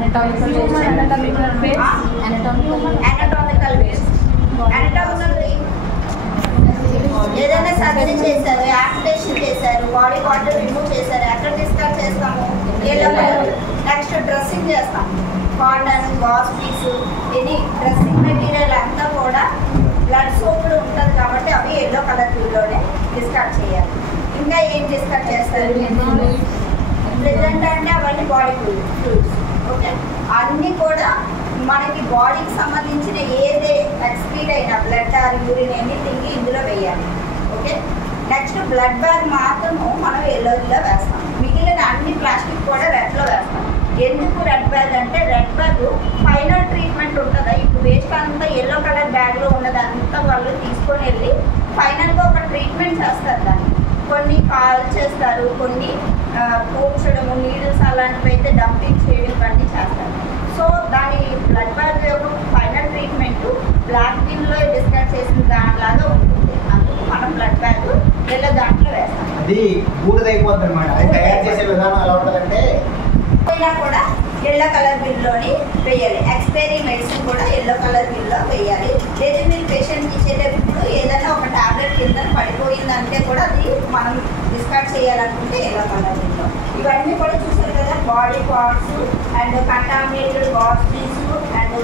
anatomical waste. Anatomical waste. ఏదైనా surgery చేశారు, యాక్సిడేషన్ చేశారు, బాడీ పార్ట్ రిమూవ్ చేశారు, ఎక్కడ డిస్కార్డ్ చేస్తాము? నెక్స్ట్ డ్రెస్సింగ్ చేస్తాం. Cotton, gauze piece, any dressing material అంతా కూడా బ్లడ్ సోప్డ్ ఉంటుంది కాబట్టి అవి ఎల్లో కలర్ బిల్లోనే డిస్కార్డ్ చేయాలి. ఇంకా ఏం డిస్కార్డ్ చేస్తారు? ప్రెజెంట్ అంటే అవన్నీ బాడీ ఫ్లూయిడ్స్. ఓకే, అన్నీ కూడా మనకి బాడీకి సంబంధించిన ఏదే ఎక్స్క్రీట్ అయిన బ్లడ్ ఆర్ యూరిన్ ఎనీథింగ్ ఇందులో వేయాలి. ఓకే, నెక్స్ట్ బ్లడ్ బ్యాగ్ మాత్రము మనం ఎల్లోలో వేస్తాం, మిగిలిన అన్ని ప్లాస్టిక్ కూడా రెడ్లో వేస్తాం. ఎందుకు రెడ్ బ్యాగ్ అంటే రెడ్ బ్యాగ్ ఫైనల్ ట్రీట్మెంట్ ఉంటుందా? ఇప్పుడు వేస్ట్ అంతా ఎల్లో కలర్ బ్యాగ్లో ఉన్నది అంతా వాళ్ళు తీసుకొని వెళ్ళి ఫైనల్గా ఒక ట్రీట్మెంట్ చేస్తారు. దాన్ని కొన్ని కాల్ చేస్తారు, కొన్ని పోర్చడము, నీడిల్స్ అలాంటివి అయితే డంపింగ్ చేయడం ఇవన్నీ చేస్తారు. సో దాని బ్లడ్ బ్యాగ్ యొక్క ఫైనల్ ట్రీట్మెంట్ బ్లాక్ బిన్లో డిస్కస్ చేసిన దానిలాగా ఉంటుంది. అందుకు మనం బ్లడ్ బ్యాగ్ ఎల్లో దాంట్లో వేస్తాం. అది బూడిదైపోతుంది అన్నమాట. అది తయారు చేసే విధానం ఎలా ఉంటుందంటే అయినా కూడా ఎల్లో కలర్ బిల్లోని వేయాలి. ఎక్స్పైరీ మెడిసిన్ కూడా ఎల్లో కలర్ బిల్లో వేయాలి. లేదా మీరు పేషెంట్కి ఇచ్చేటప్పుడు ఏదైనా ఒక టాబ్లెట్ కింద పడిపోయిందంటే కూడా అది మనం డిస్కార్డ్ చేయాలనుకుంటే ఎల్లో కలర్ బిల్లో. ఇవన్నీ కూడా చూసారు కదా, body parts and contaminated bodies and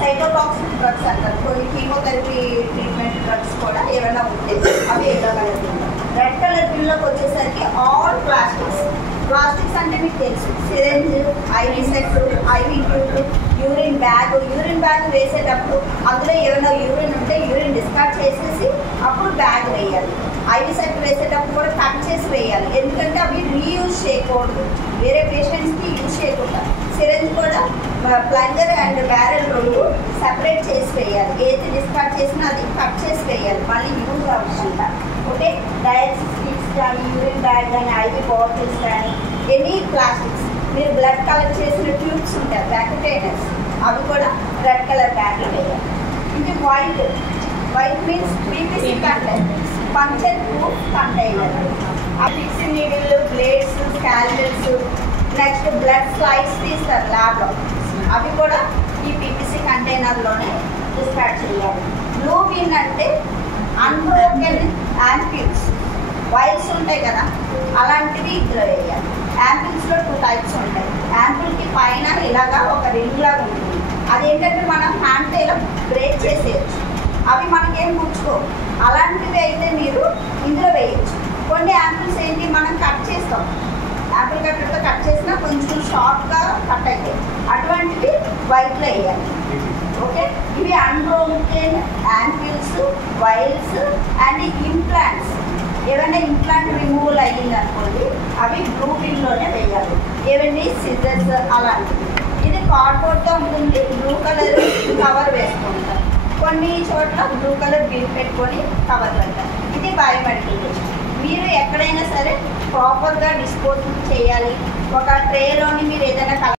cytotoxic drugs అంటారు. కొన్ని కీమోథెరపీ ట్రీట్మెంట్ డ్రగ్స్ కూడా ఏమైనా ఉంటే అవి ఎల్లో కలర్ బిల్లో. రెడ్ కలర్ బిల్లోకి వచ్చేసరికి ఆల్ ప్లాస్టిక్స్ అంటే మీకు తెలుసు, syringe, IV set, IV tube, urine bag వేసేటప్పుడు అందులో ఏమైనా యూరిన్ ఉంటే యూరిన్ డిస్కార్డ్ చేసేసి అప్పుడు బ్యాగ్ వేయాలి. ఐవి సెట్ వేసేటప్పుడు కూడా కట్ చేసి వేయాలి, ఎందుకంటే అవి రీయూజ్ చేయకూడదు, వేరే పేషెంట్స్కి యూజ్ చేయకుండా. సిరెంజ్ కూడా ప్లంగర్ అండ్ బ్యారెల్ రెండు సెపరేట్ చేసి వేయాలి. ఏది డిస్కార్డ్ చేసినా అది కట్ చేసి వేయాలి, మళ్ళీ యూజ్ అవ్వకుండా. ఓకే, డయాలసిస్ కిట్స్ కానీ, యూరిన్ బ్యాగ్ కానీ, ఐవి బాటిల్స్ కానీ, ఎనీ ప్లాస్టిక్స్, మీరు బ్లడ్ కలెక్ట్ చేసిన ట్యూబ్స్ ఉంటాయి, బ్యాక్టీరియస్, అవి కూడా రెడ్ కలర్ బ్యాగ్లో వేయాలి. ఇది white means PPC containers, puncture proof container. ఆ fixing needle, blades, scalpels, next blood slides తీస్తారు ల్యాబ్లో, అవి కూడా ఈ పీపీసీ కంటైనర్లోనే డిస్కార్డ్ చేయాలి. బ్లూ బిన్ అంటే అన్బ్రోకెన్ యాంపిల్స్, వైల్స్ ఉంటాయి కదా, అలాంటివి ఇందులో వేయాలి. యాంపిల్స్లో 2 టైప్స్ ఉంటాయి. యాంపిల్కి పైన ఇలాగా ఒక రింగ్ లాగా ఉంటుంది, అదేంటంటే మనం హ్యాండ్తో ఇలా బ్రేక్ చేసేయచ్చు, అవి మనకేం గుర్చుకో. అలాంటివి అయితే మీరు ఇందులో వేయచ్చు. కొన్ని యాంపిల్స్ ఏంటి మనం కట్ చేస్తాం, యాపిల్ కట్టర్తో కట్ చేసినా కొంచెం షార్ప్గా కట్ అవుతాయి, అటువంటివి వైట్లో వేయాలి. ఓకే, ఇవి unbroken ampoules, vials and implants. ఏమైనా ఇంప్లాంట్ రిమూవల్ అయ్యింది అనుకోండి, అవి బ్లూ బిన్లోనే వేయాలి. ఏవన్నీ సిజర్స్ అలాంటివి. ఇది కార్డ్బోర్డ్తో ఉంటుంది, బ్లూ కలర్ కవర్ వేసుకుంటారు. కొన్ని చోట్ల బ్లూ కలర్ బిల్ పెట్టుకొని కవర్ పెడతారు. ఇది బయోమెడికల్ వేస్ట్. మీరు ఎక్కడైనా సరే ప్రాపర్గా డిస్పోజ్ చేయాలి. ఒక ట్రేలోని మీరు ఏదైనా